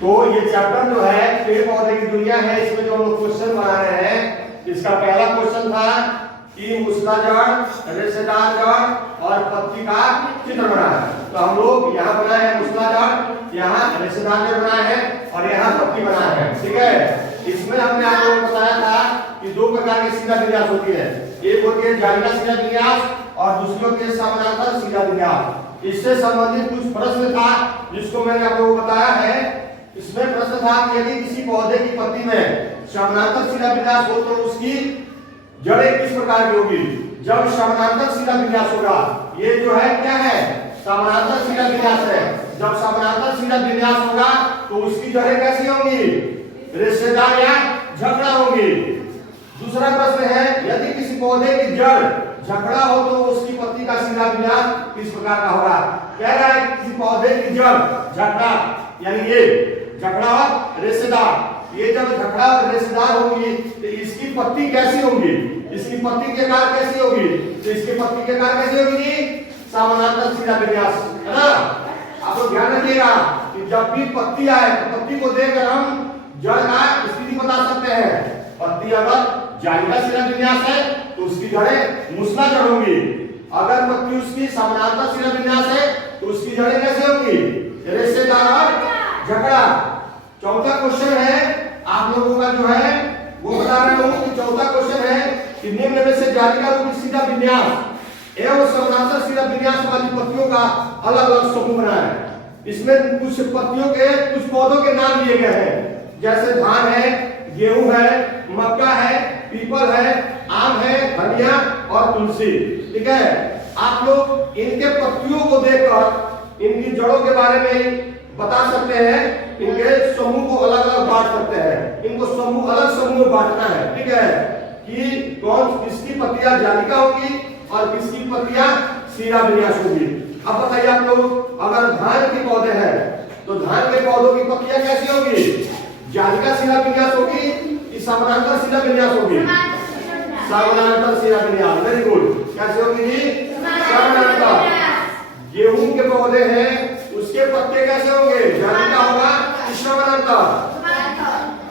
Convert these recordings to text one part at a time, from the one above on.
तो ये चैप्टर जो है पेड़ पौधे की दुनिया है, इसमें जो हम लोग क्वेश्चन बना रहे हैं, इसका पहला क्वेश्चन था कि मूसलाधार, रेशेदार जड़ और पत्ती का चित्र बनाया। तो हम लोग यहाँ बनाए हैं मूसलाधार, यहाँ रेशेदार जड़ बनाए हैं और यहाँ पत्ती बनाए हैं। ठीक है, इसमें हमने आप लोगों को बताया था कि दो प्रकार की शिला विन्यास होती है, एक होती है जालीदार शिला विन्यास और दूसरी होती है समानांतर शिला विन्यास। इससे संबंधित कुछ प्रश्न था जिसको मैंने आप लोगों को बताया है। इसमें प्रश्न था कि यदि किसी पौधे की पत्ती में समानांतर शिला विन्यास हो तो उसकी जड़ें किस प्रकार की होगी। जब समानांतर शिला विन्यास होगा, ये जो है क्या है, समानांतर शिला विन्यास है। जब समानांतर शिला विन्यास होगा तो उसकी जड़ें कैसी होंगी, रेशेदार या झकड़ा होंगी। दूसरा प्रश्न है, यदि किसी पौधे की जड़ झकड़ा हो तो उसकी पत्ती का शिला विन्यास किस प्रकार का होगा। कह रहा है किसी पौधे की जड़ झकड़ा, यानी ये झकड़ा और रेशेदार, ये जब झकड़ा और रेशेदार होगी तो इसकी पत्ती कैसी होगी, इसकी पत्ती के आकार कैसी होगी, तो इसकी पत्ती के आकार कैसी होगी, समानांतर शिला विन्यास, है ना। आप लोग ध्यान रखिएगा कि जब भी पत्ती आए तो पत्ती को देखकर हम जड़ का स्थिति बता सकते हैं। पत्ती अगर जालीदार शिला विन्यास है तो उसकी जड़ें मूसला जड़ होंगी, अगर पत्ती उसकी समानांतर शिला विन्यास है तो उसकी जड़ें कैसे होंगी, रेशेदार और झकड़ा। चौथा क्वेश्चन है आप लोगों का जो है वो बता रहा हूं कि चौथा क्वेश्चन है कि निम्न में से जालीदार रूपी शिला विन्यास एवं समानांतर शिला विन्यास वाली पत्तियों का अलग अलग समूह बनाएं। इसमें कुछ पत्तियों के, कुछ पौधों के नाम दिए गए हैं, जैसे धान है, गेहूं है, मक्का है, पीपल है, आम है, धनिया और तुलसी। ठीक है, आप लोग इनके पत्तियों को देखकर इनकी जड़ों के बारे में बता सकते हैं, इनके समूह को अलग अलग बांट सकते हैं, इनको समूह अलग समूह में बांटना है। ठीक है, कि कौन किसकी पत्तियां जालिका होगी और किसकी पत्तियां शिला विन्यास होगी। अब बताइए आप लोग, अगर धान के पौधे हैं तो धान के पौधों की पत्तियां कैसी होगी, जालिका शिला विन्यास होगी कि समानांतर शिला विन्यास होगी, समानांतर शिला विन्यास। वेरी गुड, कैसे होगी जी, समानांतर। गेहूं के पौधे हैं उसके पत्ते कैसे होंगे, जालिका होगा कि समानांतर,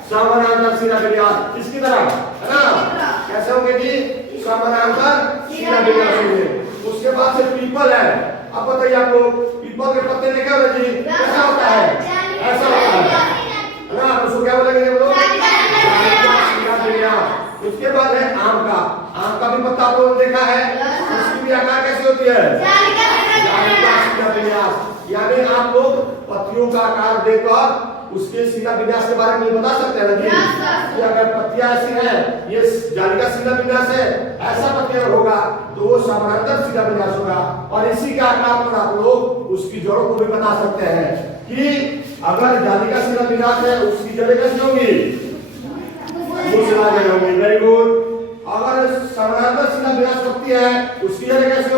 समानांतर शिला विन्यास, किसकी तरह, है ना, कैसे होंगे जी, समानांतर शिला विन्यास होंगे। उसके बाद से पीपल है। अब बताइए आप लोग, पीपल के पत्ते देखे हो जी, कैसा होता है, ऐसा होता है ना, उसको क्या बोलेंगे वो लोग, शिला विन्यास। उसके बाद है आम का, आम का भी पत्ता आप लोगों ने देखा है, उसकी भी आकार कैसी होती है, जालिका शिला विन्यास। यानी आप लोग पत्तियों का आकार देखकर उसके शिला विन्यास के बारे में बता सकते हैं ना जी, कि अगर पत्तियां ऐसी हैं, ये जालिका शिला विन्यास है, ऐसा पत्ती अगर होगा तो वो समानांतर शिला विन्यास होगा। और इसी के आकार पर आप लोग उसकी जड़ों को भी बता सकते हैं कि अगर जालिका शिला विन्यास है उसकी जड़ें कैसी होंगी, मूसला जड़ होंगी। Very good. अगर समानांतर शिला विन्यास पत्ती है उसकी जड़ें कैसी